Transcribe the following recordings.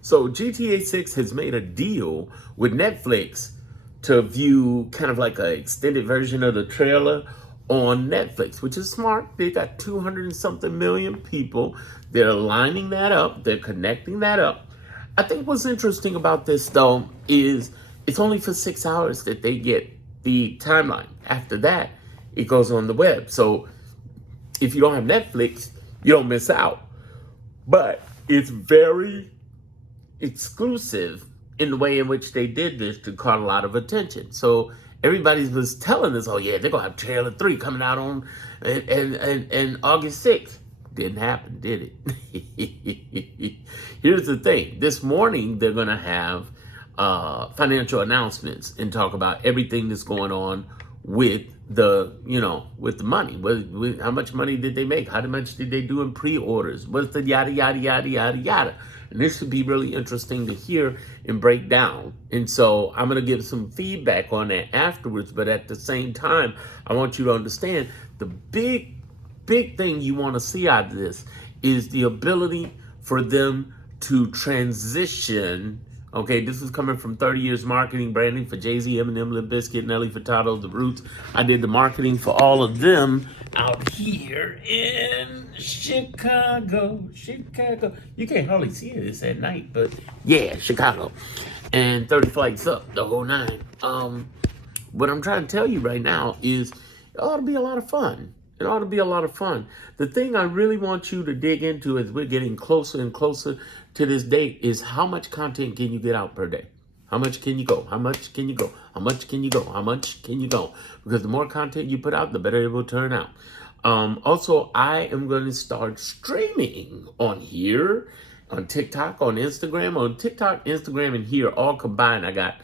So GTA 6 has made a deal with Netflix to view kind of like an extended version of the trailer on Netflix, which is smart. They got 200 and something million people. They're lining that up. They're connecting that up. I think what's interesting about this though is it's only for 6 hours that they get the timeline. After that, it goes on the web. So if you don't have Netflix, you don't miss out. But it's very exclusive in the way in which they did this to caught a lot of attention. So everybody was telling us, oh yeah, they're gonna have trailer 3 coming out on and August 6th. Didn't happen, did it? Here's the thing. This morning they're gonna have financial announcements and talk about everything that's going on with with the money. How much money did they make? How much did they do in pre-orders? What's the yada, yada, yada, yada, yada. And this should be really interesting to hear and break down. And so I'm going to give some feedback on that afterwards. But at the same time, I want you to understand the big thing you want to see out of this is the ability for them to transition. Okay, this is coming from 30 years marketing, branding for Jay-Z, Eminem, Limp Bizkit, Nelly Furtado, The Roots. I did the marketing for all of them out here in Chicago. You can't hardly see it. It's at night, but yeah, Chicago. And 30 flights up, the whole nine. What I'm trying to tell you right now is it ought to be a lot of fun. It ought to be a lot of fun. The thing I really want you to dig into as we're getting closer and closer to this date is how much content can you get out per day? How much can you go? How much can you go? How much can you go? How much can you go? Because the more content you put out, the better it will turn out. Also, I am going to start streaming on here, on TikTok, on Instagram. On TikTok, Instagram, and here all combined, I got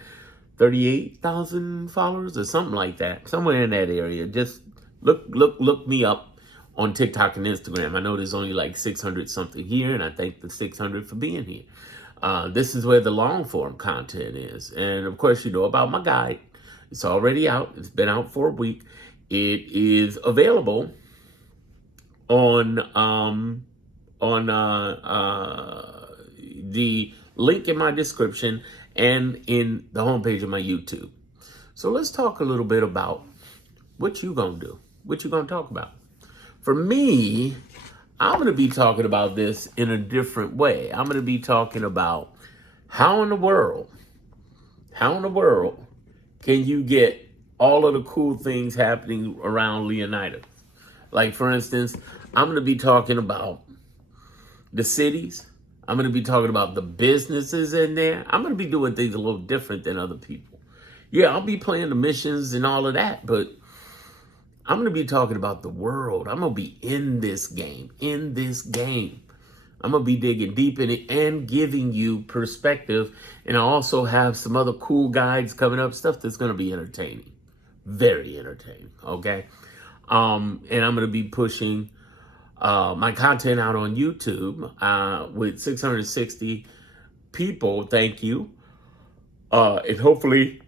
38,000 followers or something like that. Somewhere in that area. Just look me up on TikTok and Instagram. I know there's only like 600 something here, and I thank the 600 for being here. This is where the long form content is. And of course, you know about my guide. It's already out. It's been out for a week. It is available on the link in my description and in the homepage of my YouTube. So let's talk a little bit about what you gonna do. What you gonna talk about? For me, I'm gonna be talking about this in a different way. I'm gonna be talking about how in the world can you get all of the cool things happening around Leonidas? Like, for instance, I'm going to be talking about the cities. I'm going to be talking about the businesses in there. I'm going to be doing things a little different than other people. Yeah, I'll be playing the missions and all of that, but I'm going to be talking about the world. I'm going to be in this game. I'm going to be digging deep in it and giving you perspective. And I also have some other cool guides coming up, stuff that's going to be entertaining. Very entertaining, okay? And I'm going to be pushing my content out on YouTube with 660 people. Thank you. And hopefully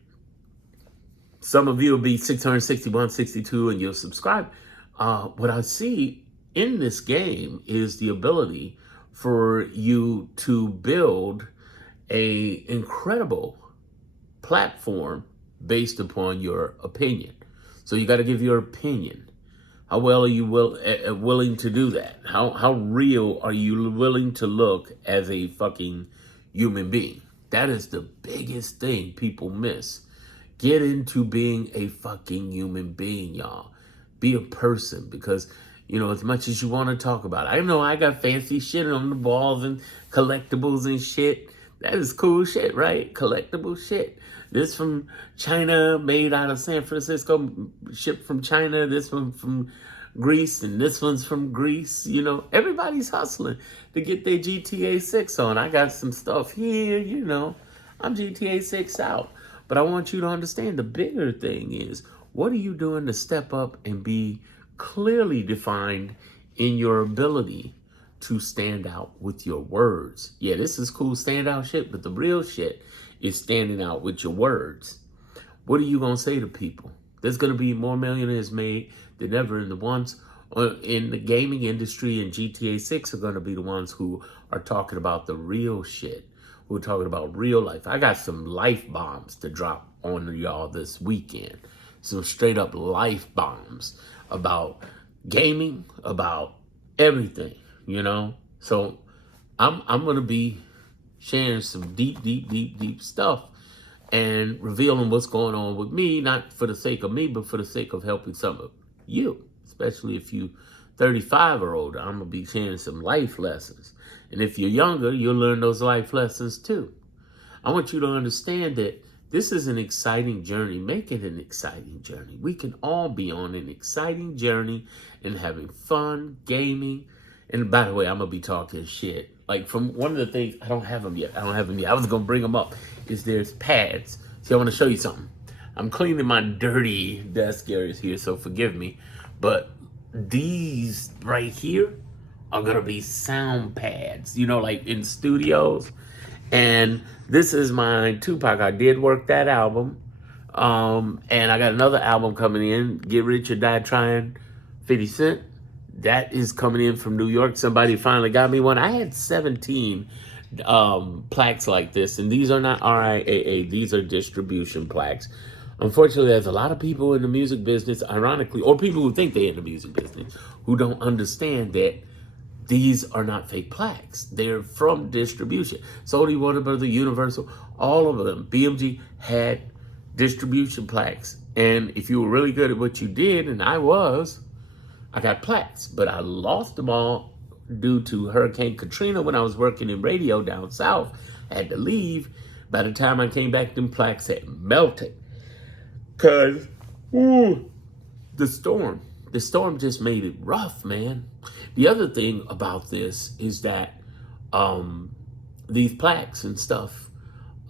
some of you will be 661, 62, and you'll subscribe. What I see in this game is the ability for you to build a incredible platform based upon your opinion. So you got to give your opinion. How well are you willing to do that? How real are you willing to look as a fucking human being? That is the biggest thing people miss. Get into being a fucking human being, y'all. Be a person, because, you know, as much as you want to talk about it. I know I got fancy shit on the balls and collectibles and shit. That is cool shit, right? Collectible shit. This from China, made out of San Francisco, shipped from China. This one from Greece, and this one's from Greece. You know, everybody's hustling to get their GTA 6 on. I got some stuff here, you know. I'm GTA 6 out. But I want you to understand the bigger thing is, what are you doing to step up and be clearly defined in your ability to stand out with your words? Yeah, this is cool standout shit, but the real shit is standing out with your words. What are you going to say to people? There's going to be more millionaires made than ever, and the ones in the gaming industry and GTA 6 are going to be the ones who are talking about the real shit. We're talking about real life. I got some life bombs to drop on y'all this weekend. Some straight up life bombs about gaming, about everything, you know? So I'm gonna be sharing some deep stuff and revealing what's going on with me, not for the sake of me, but for the sake of helping some of you, especially if you 35 or older. I'm gonna be sharing some life lessons. And if you're younger, you'll learn those life lessons too. I want you to understand that this is an exciting journey. Make it an exciting journey. We can all be on an exciting journey and having fun, gaming. And by the way, I'm going to be talking shit. Like, from one of the things, I don't have them yet. I was going to bring them up. Is there's pads. See, I want to show you something. I'm cleaning my dirty desk areas here, so forgive me. But these right here are going to be sound pads, you know, like in studios. And this is my Tupac. I did work that album. And I got another album coming in, Get Rich or Die Trying, 50 Cent. That is coming in from New York. Somebody finally got me one. I had 17 plaques like this, and these are not RIAA. These are distribution plaques. Unfortunately, there's a lot of people in the music business, ironically, or people who think they're in the music business, who don't understand that these are not fake plaques. They're from distribution. Sony, Warner Brothers, Universal, all of them. BMG had distribution plaques. And if you were really good at what you did, and I got plaques. But I lost them all due to Hurricane Katrina when I was working in radio down south. I had to leave. By the time I came back, them plaques had melted. Because, the storm just made it rough, man. The other thing about this is that these plaques and stuff,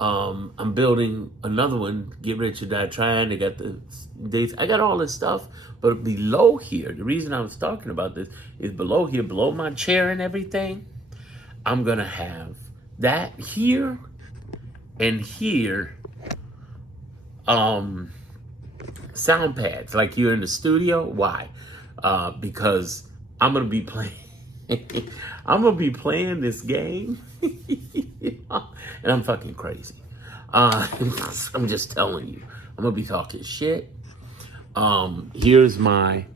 I'm building another one, Get Rich or Die Trying. They got the dates. I got all this stuff. But below here, the reason I was talking about this is below here, below my chair and everything, I'm going to have that here and here, sound pads like you're in the studio. Why? Because I'm gonna be playing this game and I'm fucking crazy. I'm just telling you, I'm gonna be talking shit. Here's my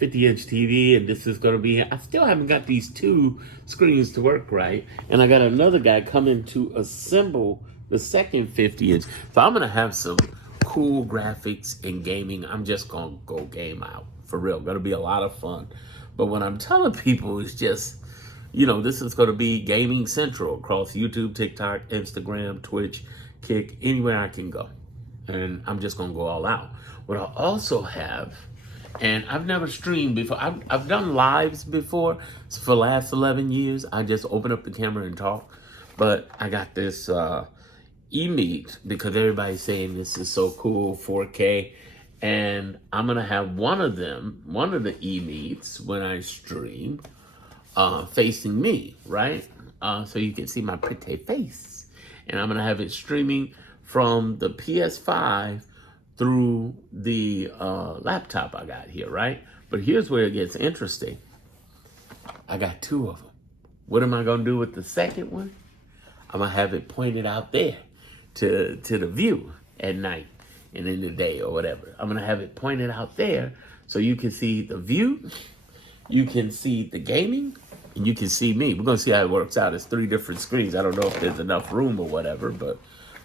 50-inch TV, and this is gonna be, I still haven't got these two screens to work right, and I got another guy coming to assemble the second 50-inch. So I'm gonna have some cool graphics in gaming. I'm just gonna go game out, for real. Gonna be a lot of fun. But what I'm telling people is just, you know, this is gonna be gaming central across YouTube, TikTok, Instagram, Twitch, Kick, anywhere I can go. And I'm just gonna go all out. What I also have, and I've never streamed before. I've done lives before. So for the last 11 years, I just open up the camera and talk. But I got this eMeet because everybody's saying this is so cool, 4K. And I'm going to have one of the eMeets when I stream, facing me, right? So you can see my pretty face. And I'm going to have it streaming from the PS5 through the laptop I got here, right? But here's where it gets interesting. I got two of them. What am I going to do with the second one? I'm going to have it pointed out there to the view at night and in the day or whatever. I'm going to have it pointed out there so you can see the view, you can see the gaming, and you can see me. We're going to see how it works out. It's 3 different screens. I don't know if there's enough room or whatever, but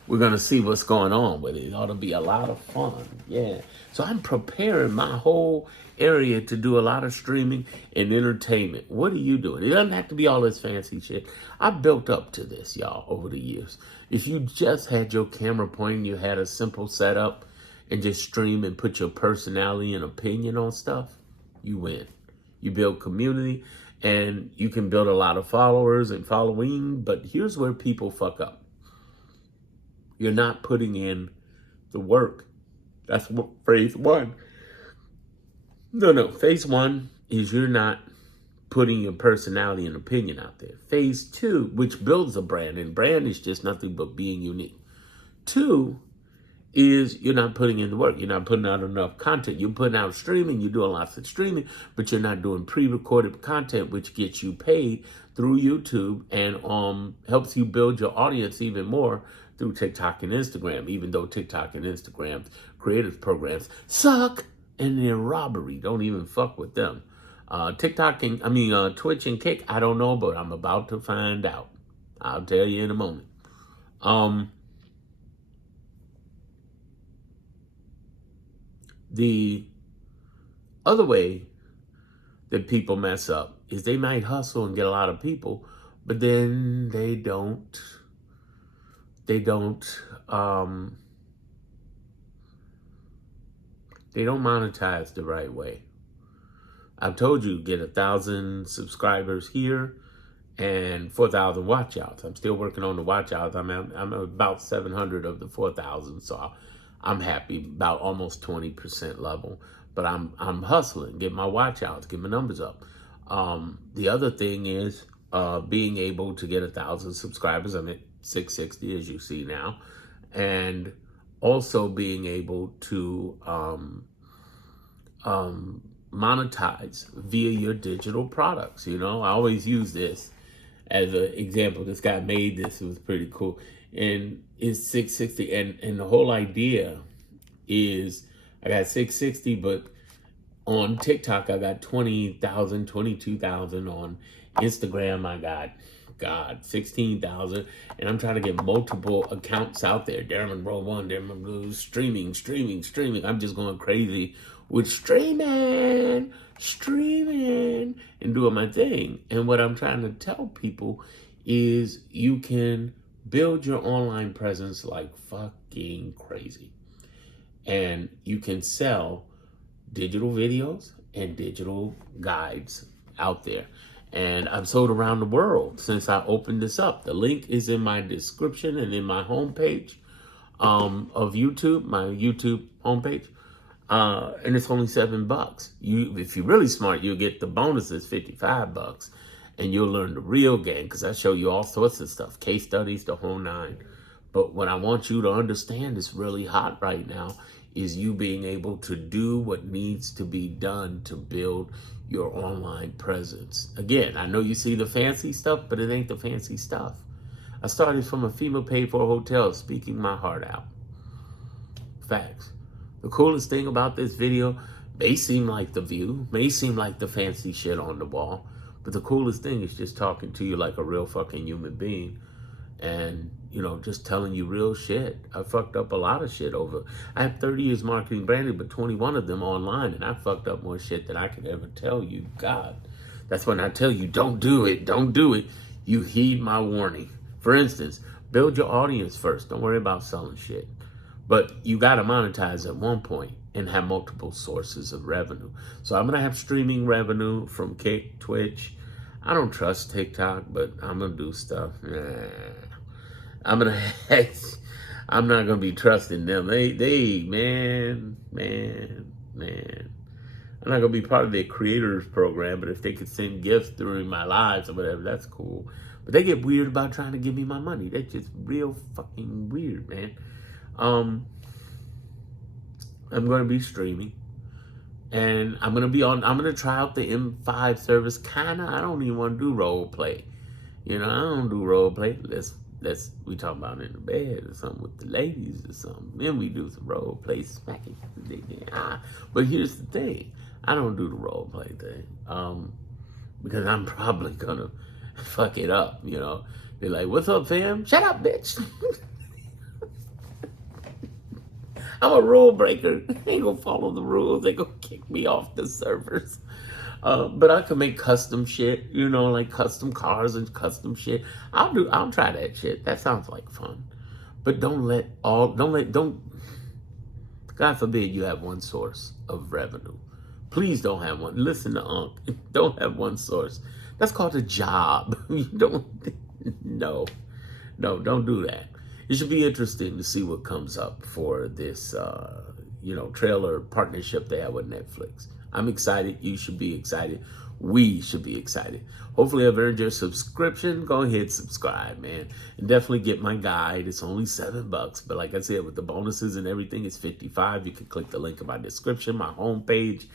we're going to see what's going on with it. It ought to be a lot of fun. Yeah. So I'm preparing my whole area to do a lot of streaming and entertainment. What are you doing? It doesn't have to be all this fancy shit. I built up to this, y'all, over the years. If you just had your camera pointing, you had a simple setup and just stream and put your personality and opinion on stuff, you win. You build community and you can build a lot of followers and following, but here's where people fuck up. You're not putting in the work. That's phase 1. No. Phase 1 is you're not putting your personality and opinion out there. Phase 2, which builds a brand, and brand is just nothing but being unique. 2 is you're not putting in the work. You're not putting out enough content. You're putting out streaming. You're doing lots of streaming, but you're not doing pre-recorded content, which gets you paid through YouTube, and helps you build your audience even more through TikTok and Instagram, even though TikTok and Instagram creative programs suck and they're robbery. Don't even fuck with them. Twitch and Kick, I don't know, but I'm about to find out. I'll tell you in a moment. The other way that people mess up is they might hustle and get a lot of people, but then they don't monetize the right way. I've told you, get 1,000 subscribers here and 4,000 watch outs. I'm still working on the watch outs. I'm about 700 of the 4,000, so I'm happy, about almost 20% level. But I'm hustling, get my watch outs, get my numbers up. The other thing is being able to get 1,000 subscribers. I'm at 660, as you see now, and also being able to monetize via your digital products. I always use this as an example. This guy made this. It was pretty cool. And it's 660. And the whole idea is I got 660, but on TikTok, I got 20,000, 22,000. On Instagram, I got 16,000. And I'm trying to get multiple accounts out there. Darren Monroe 1, Darren Monroe, streaming. I'm just going crazy with streaming, and doing my thing. And what I'm trying to tell people is you can build your online presence like fucking crazy. And you can sell digital videos and digital guides out there. And I've sold around the world since I opened this up. The link is in my description and in my homepage of YouTube, my YouTube homepage. And it's only $7. If you're really smart, you'll get the bonuses, $55, and you'll learn the real game, because I show you all sorts of stuff, case studies, the whole nine. But what I want you to understand is really hot right now is you being able to do what needs to be done to build your online presence. Again, I know you see the fancy stuff, but it ain't the fancy stuff. I started from a female paid for a hotel, speaking my heart out. Facts. The coolest thing about this video may seem like the view, may seem like the fancy shit on the wall, but the coolest thing is just talking to you like a real fucking human being and, just telling you real shit. I fucked up a lot of shit over. I have 30 years marketing branding, but 21 of them online, and I fucked up more shit than I could ever tell you. God, that's when I tell you, don't do it. You heed my warning. For instance, build your audience first. Don't worry about selling shit. But you got to monetize at one point and have multiple sources of revenue. So I'm going to have streaming revenue from Kick, Twitch. I don't trust TikTok, but I'm going to do stuff. I'm not going to be trusting them. Man. I'm not going to be part of their creators program, but if they could send gifts during my lives or whatever, that's cool. But they get weird about trying to give me my money. That's just real fucking weird, man. I'm going to be streaming, and I'm going to try out the M5 service. I don't even want to do role play. I don't do role play. We talk about in the bed or something with the ladies or something. Then we do some role play smacking. But here's the thing. I don't do the role play thing. Because I'm probably going to fuck it up, They're like, what's up, fam? Shut up, bitch. I'm a rule breaker. They ain't gonna follow the rules. They gonna kick me off the servers. But I can make custom shit, like custom cars and custom shit. I'll try that shit. That sounds like fun. But don't, God forbid you have one source of revenue. Please don't have one. Listen to Unc. Don't have one source. That's called a job. Don't do that. It should be interesting to see what comes up for this, trailer partnership they have with Netflix. I'm excited. You should be excited. We should be excited. Hopefully I've earned your subscription. Go ahead, subscribe, man. And definitely get my guide. It's only $7. But like I said, with the bonuses and everything, it's $55. You can click the link in my description, my homepage.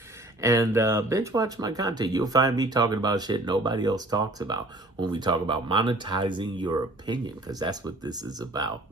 and binge watch my content. You'll find me talking about shit nobody else talks about when we talk about monetizing your opinion, because that's what this is about.